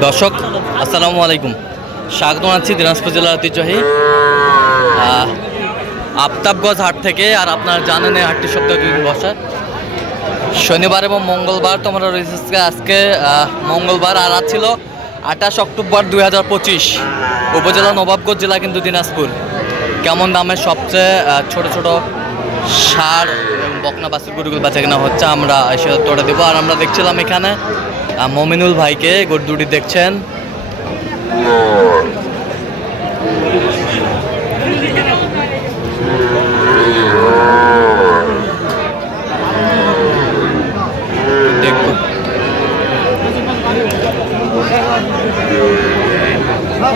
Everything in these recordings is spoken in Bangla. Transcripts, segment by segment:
দর্শক, আসসালামু আলাইকুম। স্বাগত আছি দিনাজপুর জেলার ঐতিহ্যবাহী আফতাবগঞ্জ হাট থেকে, আর আপনারা জানেন এই হাটটি সপ্তাহে বসে। শনিবার এবং মঙ্গলবার তোমরা রয়েছে আজকে- মঙ্গলবার, আর আজ ছিল আঠাশ অক্টোবর দুই হাজার পঁচিশ, উপজেলা নবাবগঞ্জ জেলা কিন্তু দিনাজপুর। কেমন দামে সবচেয়ে ছোট ছোট সার বকনা বাসুর গরুগুলো বেচা কেনা হচ্ছে, আমরা এসে তোড়ে দেবো। আর আমরা দেখছিলাম এখানে মমিনুল ভাইকে গরু দুটি দেখছেন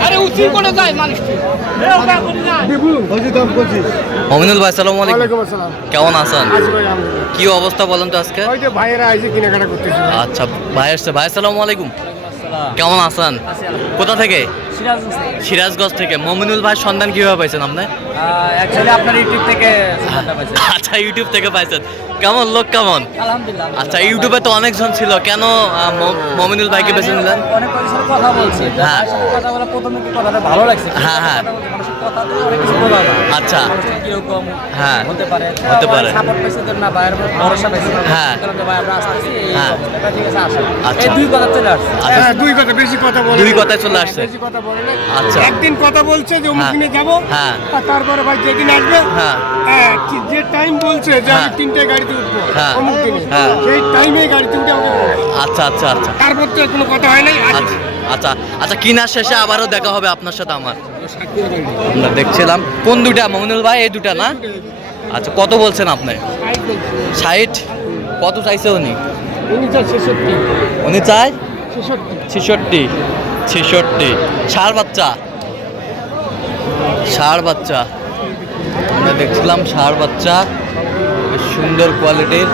আরে উচিত করে যায় মানুষটি। মমিনুল ভাই সালাম আলাইকুম কেমন আছেন। কি অবস্থা বলেন তো আজকে ভাইয়েরা আইসে কেনাকাটা করতেছে আচ্ছা ভাই আসছে ভাই আসসালামু আলাইকুম কেমন আছেন কোথা থেকে সিরাজগঞ্জ থেকে মমিনুল ভাই সন্ধান কীভাবে পাইছেন আপনি অ্যাকচুয়ালি আপনার ইউটিউব থেকে আচ্ছা ইউটিউব থেকে পাইছেন কেমন লোক কেমন আলহামদুলিল্লাহ আচ্ছা ইউটিউবে তো অনেকজন ছিল কেন মমিনুল ভাইকে বেছে নিলেন অনেক কথা বলছি হ্যাঁ। কথা বলে প্রথমে কথাটা ভালো লাগছে হ্যাঁ, হ্যাঁ। আচ্ছা। কীরকম হ্যাঁ। হতে পারে হতে পারে। সাপোর্ট পেয়েছে তো না ভাইয়ের ভরসা পেয়েছে হ্যাঁ। ভাই আমরা আসছি হ্যাঁ। ঠিক আছে আসেন আচ্ছা। দুই কথা চলে আসছে আচ্ছা হ্যাঁ, দুই কথা বেশি কথা বলে দুই নাই। চলে আসছে। বেশি কথা বলে নাই। আচ্ছা। একদিন কথা বলছে যে অমুক হ্যাঁ। দিনে যাব হ্যাঁ। তারপরে ভাই যেদিন আসবে হ্যাঁ। হ্যাঁ, কি- যে টাইম বলছে যে আমি হ্যাঁ। তিনটে গাড়িতে উঠবো হ্যাঁ। অমুক দিনে হ্যাঁ। সেই টাইমে গাড়িতে উঠে আচ্ছা আচ্ছা আচ্ছা তারপর তো কোনো কথা হয় নাই আচ্ছা আচ্ছা আচ্ছা কিনার শেষে আবারও দেখা হবে আপনার সাথে আমার। আমরা দেখছিলাম। কোন দুটা মমিনুল ভাই? এই দুটা না? আচ্ছা কত বলছেন আপনি? ষাট? কত চাইছে উনি? উনি চায়? ছেষট্টি। ছেষট্টি। ষাড় বাচ্চা? ষাড় বাচ্চা। আমরা দেখছিলাম ষাড় বাচ্চা। সুন্দর কোয়ালিটির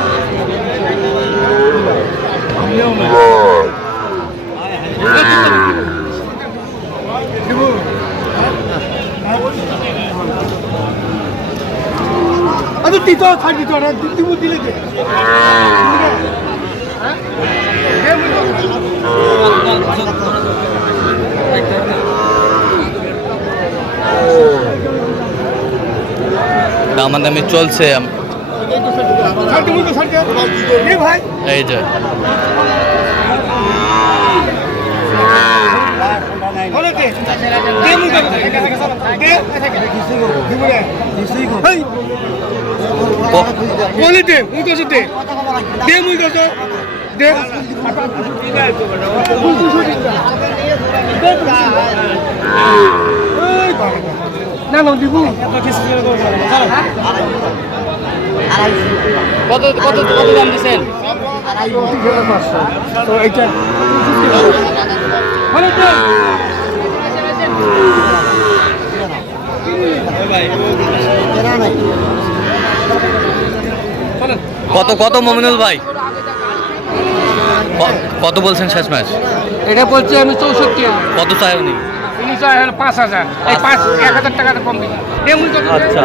আচ্ছা দিত থাক দিত না দিব দিলে দে দামাদামি চলছে তো এই যে। দে মুই দে দে দে মুই তো দে না কত দাম দিছেন কত কত মমিনুল ভাই? কত বলছেন শেষ ম্যাচ? এটা বলছি আমি চৌষট্টি কত চাই উনি? পাঁচ হাজার। এই পাঁচ এক হাজার টাকা কম আচ্ছা।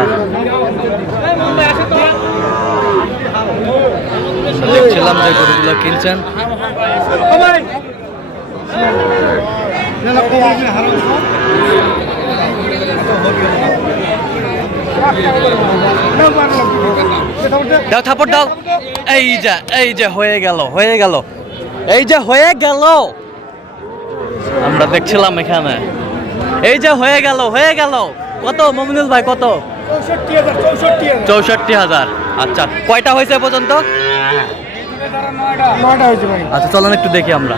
দেখছিলাম যে গরুগুলো কিনছেন। দাও থাপড় দাও। এই যে এই যে হয়ে গেল হয়ে গেল। এই যে হয়ে গেল। আমরা দেখছিলাম এখানে। এই যে হয়ে গেল হয়ে গেল। কত মমিনুল ভাই কত? চৌষট্টি হাজার। আচ্ছা কয়টা হয়েছে পর্যন্ত? আচ্ছা চলেন একটু দেখি আমরা।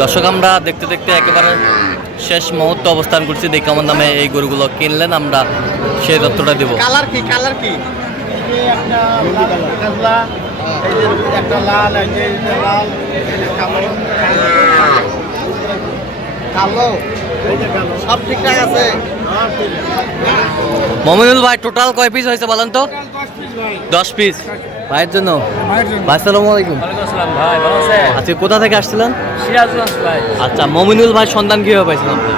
দর্শক আমরা দেখতে দেখতে একেবারে শেষ মুহূর্তে অবস্থান করছি। দেখি কেমন দামে এই গরুগুলো কিনলেন আমরা সেই তথ্যটা দেবো। কালার কি? কালার কি? একটা কাজলা এই যে একটা লাল এই যে এটা লাল এই যে কালো। কালো? এই যে কালো। সব ঠিকঠাক আছে? মমিনুল ভাই টোটাল কয় পিস হয়েছে বলেন তো? দশ পিস ভাইয়ের জন্য? মায়ের জন্য। ভাই সালাম আলাইকুম। আচ্ছা কোথা থেকে আসছিলেন? আচ্ছা মমিনুল ভাই সন্ধান কীভাবে পাইছিলেন আপনি?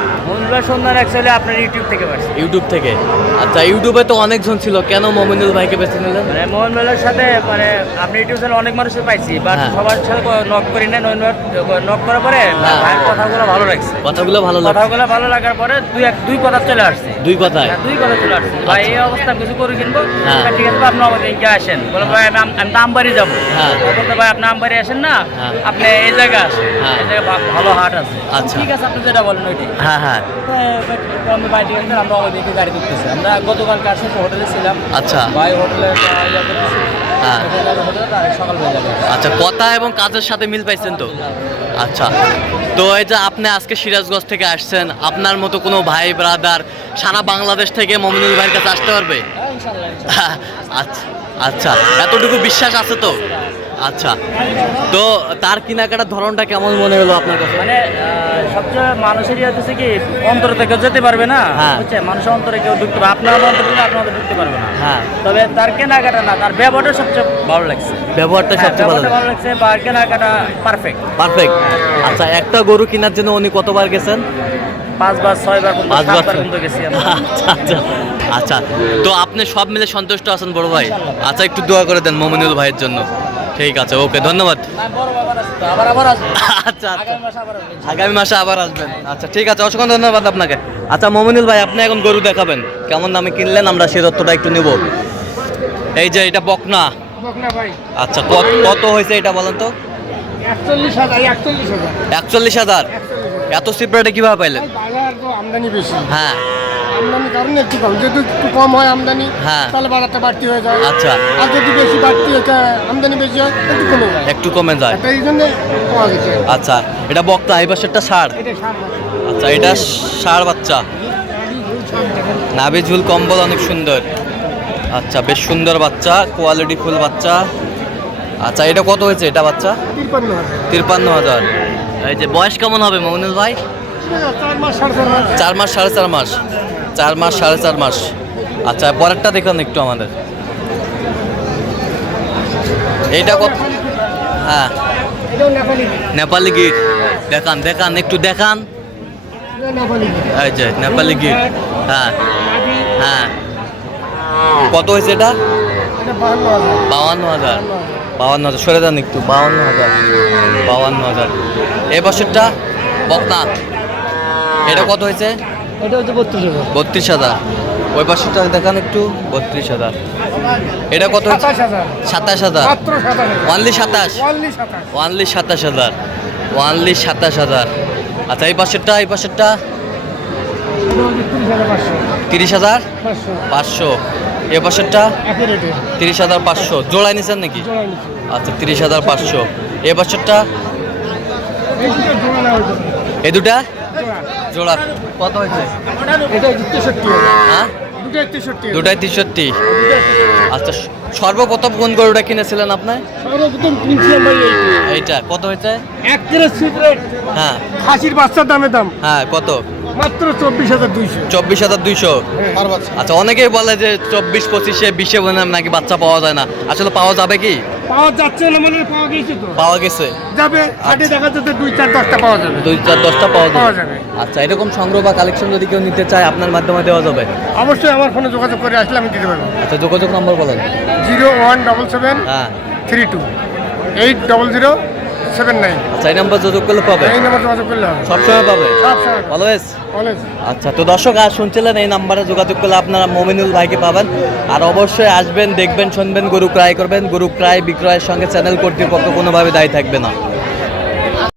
মঙ্গলবার সন্ধান অ্যাকচুয়ালি আপনার ইউটিউব থেকে পাচ্ছি ইউটিউব থেকে? আচ্ছা ইউটিউবে তো অনেকজন ছিল। কেন মমিনুল ভাইকে বেছে নিলেন? মানে মোহন বেলার সাথে মানে আপনি ইউটিউব চ্যানেল অনেক মানুষের পাইছি বাট হ্যাঁ। সবার সাথে নক করি না নক করার পরে হ্যাঁ। ভাইয়ের কথাগুলো ভালো লাগছে। কথাগুলো ভালো লাগে কথাগুলো ভালো লাগার পরে দুই এক দুই কথা চলে আসছে। দুই কথায়? হ্যাঁ, দুই কথা চলে আসছে। ভাই এই অবস্থা কিছু করে কিনবো? হ্যাঁ। ঠিক আছে আপনি আমাদের এদিকে আসেন। বলে ভাই আমি আম- আমি তো আমবাড়ি যাব। হ্যাঁ। বলতে ভাই আপনি আমবাড়ি আসেন না? হ্যাঁ। আপনি এই জায়গায় আসেন। হ্যাঁ। এই জায়গায় ভা- ভালো হাট আছে। আচ্ছা। ঠিক আছে আপনি যেটা বলেন ওইটাই। হ্যাঁ হ্যাঁ। হ্যাঁ, বাইরে আমরা ওইদিকে গাড়ি করতেছি আমরা গতকালকে আসে হোটেলে ছিলাম? আচ্ছা। ভাই হোটেলে হ্যাঁ। আচ্ছা কথা এবং কাজের সাথে মিল পাইছেন তো? আচ্ছা। তো এই যে আপনি আজকে সিরাজগঞ্জ থেকে আসছেন আপনার মতো কোনো ভাই ব্রাদার সারা বাংলাদেশ থেকে মমিনুল ভাইয়ের কাছে আসতে পারবে? হ্যাঁ। আচ্ছা আচ্ছা। এতটুকু বিশ্বাস আছে তো? আচ্ছা। তো তার কেনাকাটার ধরনটা কেমন মনে হলো আপনার কাছে? মানে সবচেয়ে মানুষের ইয়ে হচ্ছে কি অন্তর থেকে যেতে পারবে না হ্যাঁ। হচ্ছে মানুষের অন্তরে কেউ ঢুকতে পারবে আপনার অন্তর আপনার ঢুকতে পারবে না। হ্যাঁ। তবে তার কেনাকাটা না তার ব্যবহারটা সবচেয়ে ভালো লাগছে। ব্যবহারটা হ্যাঁ, সবচেয়ে ভালো ভালো লাগছে বা কেনাকাটা পারফেক্ট পারফেক্ট আচ্ছা একটা গরু কেনার জন্য উনি কতবার গেছেন? পাঁচবার ছয়বার পাঁচবার। পর্যন্ত গেছি আচ্ছা আচ্ছা। আচ্ছা তো আপনি সব মিলে সন্তুষ্ট আছেন বড় ভাই? আচ্ছা একটু দোয়া করে দেন মমিনুল ভাইয়ের জন্য। ঠিক আছে ওকে ধন্যবাদ। আচ্ছা আচ্ছা। আগামী মাসে আবার আসবেন। আচ্ছা ঠিক আছে অসংখ্য ধন্যবাদ আপনাকে। আচ্ছা মমিনুল ভাই আপনি এখন গরু দেখাবেন। কেমন দামে কিনলেন? আমরা সে তথ্যটা একটু নেব। এই যে এটা বকনা। আচ্ছা কত কত হয়েছে এটা বলেন তো? একচল্লিশ হাজার এত সিপ্রেটে কীভাবে পাইলেন? হ্যাঁ। আমদানি কারণে একটু কম। যদি একটু কম হয় আমদানি হ্যাঁ। তাহলে বাজারটা বাড়তি হয়ে যায়। আচ্ছা। আর যদি বেশি বাড়তি আমদানি বেশি হয় একটু কমে যায়। একটু কমে যায়। একটা এই জন্য পাওয়া গেছে। আচ্ছা এটা বকটা এই পাশেরটা ষাড় সার আচ্ছা এটা ষাড় বাচ্চা? নাভি ঝুল কম্বল অনেক সুন্দর। আচ্ছা বেশ সুন্দর বাচ্চা কোয়ালিটি ফুল বাচ্চা। আচ্ছা এটা কত হয়েছে এটা বাচ্চা? তিরপান্ন হাজার। তিরপান্ন হাজার। এই যে বয়স কেমন হবে মমিনুল ভাই? চার মাস সাড়ে চার মাস। চার মাস, সাড়ে চার মাস। আচ্ছা পরেরটা দেখুন একটু আমাদের। এইটা কত? হ্যাঁ। নেপালি গিট দেখান দেখান, একটু দেখান। এটা নেপালি গিট হ্যাঁ। হ্যাঁ। কত হয়েছে এটা? বাউান্ন হাজার। বাউান্ন হাজার। সরে দেন একটু, বাউান্ন হাজার। বাউান্ন হাজার। এ বছরটা বকনা এটা কত হয়েছে? এটা হচ্ছে বত্রিশ হাজার। বত্রিশ হাজার। ওই পাশেরটা দেখান একটু বত্রিশ হাজার। এটা কত সাতাশ হাজার। ওয়ানলি সাতাশ ওয়ানলি সাতাশ? হাজার। ওয়ানলি সাতাশ হাজার। আচ্ছা এই পাশেরটা এই পাশেরটা? তিরিশ হাজার পাঁচশো। এ পাশেরটা? তিরিশ হাজার পাঁচশো। জোড়ায় নিছেন নাকি? আচ্ছা তিরিশ হাজার পাঁচশো। এ বছরটা এই দুটো? জোড়া। কত হয়েছে? এটা তেষট্টি। হ্যাঁ? দুটাই তেষট্টি। দুটাই তেষট্টি। আচ্ছা সর্বপ্রথম কোন গরুটা কিনেছিলেন আপনার সর্বপ্রথম কিনছিলাম ভাই এইটা। কত হয়েছে? এক কেজি সিগারেট হ্যাঁ। খাসির বাচ্চার দামে দাম। হ্যাঁ কত? মাত্র চব্বিশ হাজার দুইশো। চব্বিশ হাজার দুইশো। আচ্ছা অনেকেই বলে যে চব্বিশ পঁচিশে বিশে নাকি বাচ্চা পাওয়া যায় না। আসলে পাওয়া যাবে কি? পাওয়া যাচ্ছে না মানে পাওয়া গেছে তো? পাওয়া গেছে। যাবে হাটে দেখা যাচ্ছে দুই চার দশটা পাওয়া যাবে। দুই চার দশটা পাওয়া পাওয়া যাবে। যাবে। আচ্ছা এরকম সংগ্রহ বা কালেকশন যদি কেউ নিতে চায় আপনার মাধ্যমে দেওয়া যাবে? অবশ্যই আমার ফোনে যোগাযোগ করে আসলে আমি দিতে পারব। আচ্ছা যোগাযোগ নম্বর বলেন। জিরো ওয়ান ডবল সেভেন হ্যাঁ। Three two eight double zero seven nine. আচ্ছা এই নাম্বার যোগাযোগ করলে পাবে? এই নাম্বার যোগাযোগ করলে সবসময় পাবে? অলওয়েজ আচ্ছা তো দর্শক আর শুনছিলেন এই নাম্বারে যোগাযোগ করলে আপনারা মমিনুল ভাইকে পাবেন। আর অবশ্যই আসবেন দেখবেন শুনবেন গরু ক্রয় করবেন। গরু ক্রয় বিক্রয়ের সঙ্গে চ্যানেল কর্তৃপক্ষ কোনোভাবে দায়ী থাকবে না।